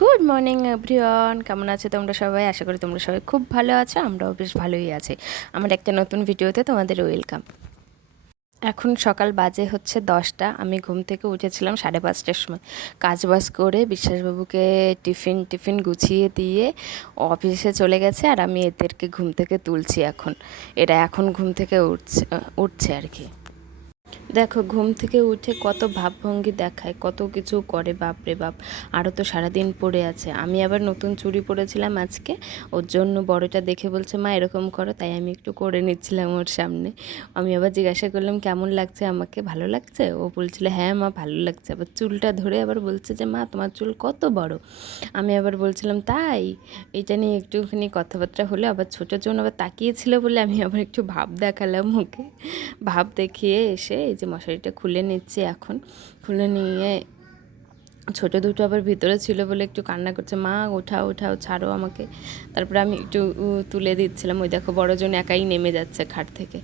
Good morning everyone, কেমন আছো তোমরা সবাই? আশা করি তোমরা সবাই খুব ভালো আছো। আমরাও বেশ ভালোই আছি। আমার একটা নতুন ভিডিওতে তোমাদের ওয়েলকাম। এখন সকাল বাজে হচ্ছে 10টা। আমি ঘুম থেকে উঠেছিলাম 5:30টার সময়। কাজবাজ করে বিশ্বাসবাবুকে টিফিন গুছিয়ে দিয়ে অফিসে চলে গেছে, আর আমি এদেরকে ঘুম থেকে তুলছি এখন। এরা এখন ঘুম থেকে উঠছে আর কি। দেখো, ঘুম থেকে উঠে কত ভাবভঙ্গি দেখায়, কত কিছু করে, বাপরে বাপ। আরও তো সারাদিন পড়ে আছে। আমি আবার নতুন চুড়ি পরেছিলাম আজকে, ওর জন্য বড়টা দেখে বলছে মা এরকম করো, তাই আমি একটু করে নিচ্ছিলাম ওর সামনে। আমি আবার জিজ্ঞাসা করলাম কেমন লাগছে আমাকে, ভালো লাগছে? ও বলছিল হ্যাঁ মা ভালো লাগছে। আবার চুলটা ধরে আবার বলছে যে মা তোমার চুল কত বড়। আমি আবার বলছিলাম তাই। এটা নিয়ে একটুখানি কথাবার্তা হলে আবার ছোটোর জন্য আবার তাকিয়েছিল বলে আমি আবার একটু ভাব দেখালাম ওকে। ভাব দেখিয়ে এসে এই যে মশারিটা খুলে নিচ্ছি এখন। খুলে নিয়ে ছোটো দুটো আবার ভিতরে ছিল বলে একটু কান্না করছে, মা ওঠাও ওঠাও ছাড়ো আমাকে। তারপরে আমি একটু তুলে দিচ্ছিলাম। ওই দেখো বড়জন একাই নেমে যাচ্ছে খাট থেকে।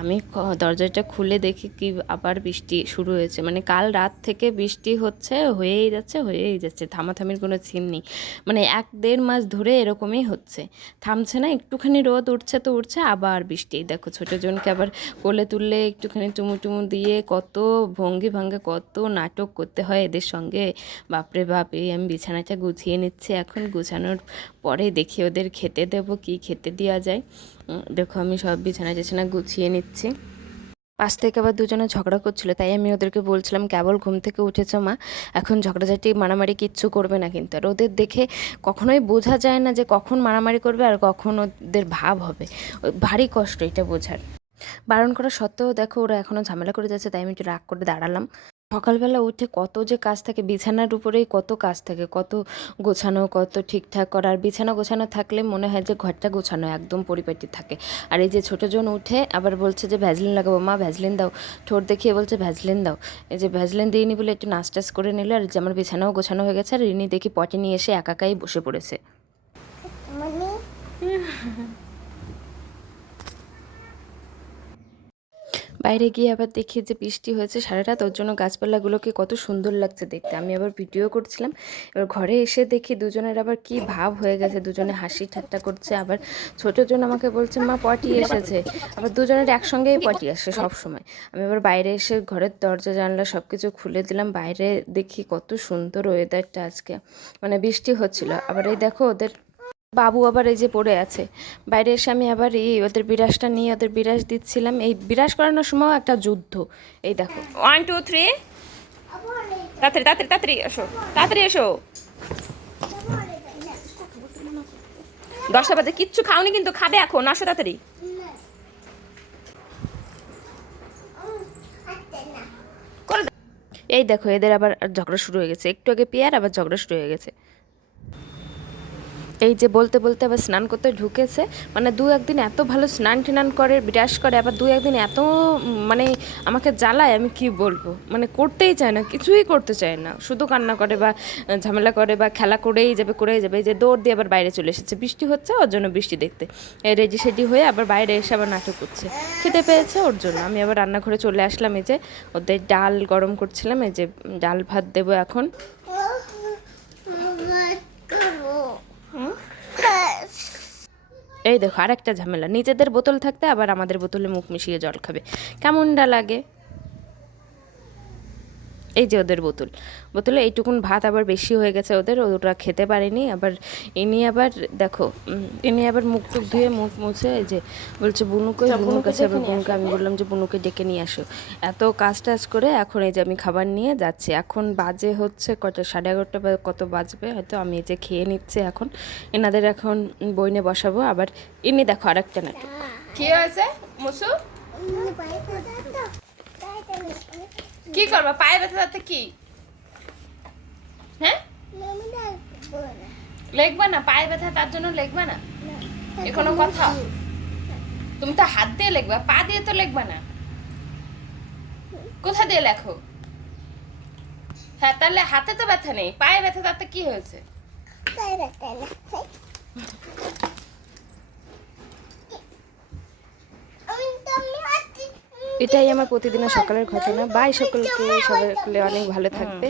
আমি দরজাটা খুলে দেখি কি আবার বৃষ্টি শুরু হয়েছে। মানে কাল রাত থেকে বৃষ্টি হচ্ছে, হয়েই যাচ্ছে, থামাথামির কোনো চিহ্ন নেই। মানে 1-1.5 মাস ধরে এরকমই হচ্ছে, থামছে না। একটুখানি রোদ উঠছে তো উঠছে, আবার বৃষ্টি। দেখো ছোটোজনকে আবার কোলে তুললে একটুখানি চুমু দিয়ে কত ভঙ্গি ভাঙ্গা, কত নাটক করতে হয় এদের সঙ্গে, বাপরে বাপ। এই আমি বিছানাটা গুছিয়ে নিচ্ছি এখন। গুছানোর পরে দেখি ওদের খেতে দেবো, কি খেতে দেওয়া যায়। দেখো আমি সব বিছানা গুছিয়ে নিচ্ছি। পাশ থেকে আবার দুজনে ঝগড়া করছিল, তাই আমি ওদেরকে বলছিলাম কেবল ঘুম থেকে উঠেছো মা, এখন ঝগড়াঝাটি মারামারি কিচ্ছু করবে না কিন্তু। আর ওদের দেখে কখনোই বোঝা যায় না যে কখন মারামারি করবে আর কখন ওদের ভাব হবে। ভারী কষ্ট এটা বোঝার। বারণ করা সত্ত্বেও দেখো ওরা এখনও ঝামেলা করে যাচ্ছে, তাই আমি একটু রাগ করে দাঁড়ালাম। সকালবেলা উঠে কত যে কাজ থাকে, বিছানার উপরেই কত কাজ থাকে, কত গোছানো, কত ঠিকঠাক করা। আর বিছানা গোছানো থাকলে মনে হয় যে ঘরটা গোছানো একদম পরিপাটি থাকে। আর এই যে ছোটোজন উঠে আবার বলছে যে ভ্যাজলিন লাগাবো, মা ভ্যাজলিন দাও। ঠোঁট দেখিয়ে বলছে ভ্যাজলিন দাও। এই যে ভ্যাজলিন দিইনি বলে একটু নাচ টাচ করে নিল। আর যে আমার বিছানাও গোছানো হয়ে গেছে, আর রিনি দেখি পটি নিয়ে এসে একাই বসে পড়েছে। বাইরে গিয়ে আবার দেখি যে বৃষ্টি হয়েছে সারা রাত, ওর জন্য গাছপালাগুলোকে কত সুন্দর লাগছে দেখতে। আমি আবার ভিডিও করছিলাম। এবার ঘরে এসে দেখি দুজনের আবার কি ভাব হয়ে গেছে, দুজনে হাসি ঠাট্টা করছে। আবার ছোটোজন আমাকে বলছে মা পটি এসেছে। আবার দুজনের একসঙ্গেই পটি আসে সব সময়। আমি আবার বাইরে এসে ঘরের দরজা জানলা সব কিছু খুলে দিলাম। বাইরে দেখি কত সুন্দর ওয়েদারটা আজকে, মানে বৃষ্টি হচ্ছিল। আবার এই দেখো ওদের বাবু আবার এই যে পড়ে আছে। বাইরে এসে আমি আবার ওদের বিরাসটা নিয়ে ওদের বিরাস দিচ্ছিলাম। এই বিরাস করানোর সময় একটা যুদ্ধ। এই দেখো 1 2 3, তাড়াতাড়ি তাড়াতাড়ি তাড়াতাড়ি এসো, তাড়াতাড়ি এসো। 10টা বাজে, কিচ্ছু খাওনি কিন্তু, খাবে এখন, আসো তাড়াতাড়ি। এই দেখো এদের আবার ঝগড়া শুরু হয়ে গেছে। একটু আগে পেয়ার, আবার ঝগড়া শুরু হয়ে গেছে। এই যে বলতে বলতে আবার স্নান করতে ঢুকেছে। মানে 2-1 দিন এত ভালো স্নান করে, বিরাস করে, আবার 2-1 দিন এত মানে আমাকে জ্বালায়, আমি কি বলবো। মানে করতেই চায় না, কিছুই করতে চায় না, শুধু কান্না করে বা ঝামেলা করে বা খেলা করেই যাবে। এই যে দৌড় দিয়ে আবার বাইরে চলে এসেছে, বৃষ্টি হচ্ছে ওর জন্য, বৃষ্টি দেখতে রেডি সেডি হয়ে আবার বাইরে এসে আবার নাটক করছে। খেতে পেয়েছে ওর জন্য। আমি আবার রান্নাঘরে চলে আসলাম। এই যে ওদের ডাল গরম করছিলাম, এই যে ডাল ভাত দেবো এখন। এই দেখো আরেকটা ঝামেলা, নিজেদের বোতল থাকতে আবার আমাদের বোতলে মুখ মিশিয়ে জল খাবে, কেমনটা লাগে। এই যে ওদের বোতলে এইটুকুন ভাত আবার বেশি হয়ে গেছে ওদের, ওরা খেতে পারেনি। আবার দেখো ইনি আবার মুখ টুক ধুয়ে মুখ মুছে এই যে বলছে বুনু কাছে। আবার বুনুকে আমি বললাম যে বুনুকে ডেকে নিয়ে আসো। এত কাজ টাজ করে এখন এই যে আমি খাবার নিয়ে যাচ্ছি। এখন বাজে হচ্ছে কত, 11:30 বা কত বাজবে হয়তো। আমি এই যে খেয়ে নিচ্ছে এখন। এনাদের এখন বইনে বসাবো। আবার ইনি দেখো আরেকটা নাটক। কি হয়েছে মুসু? কি করবা পায়ে ব্যথা যাতে? কি হ্যাঁ লেখবা না পায়ে ব্যথা, তার জন্য লেখবা না? এ কোনো কথা? তুমি তো হাত দিয়ে লেখবা, পা দিয়ে তো লেখবা না। কোথা দিয়ে লেখো? হ্যাঁ তাহলে হাতে তো ব্যথা নেই, পায়ে ব্যথা, তাতে কি হয়েছে? এটাই আমার প্রতিদিনের সকালের ঘটনা। বাই সকলকে, সবাই অনেক ভালো থাকবে।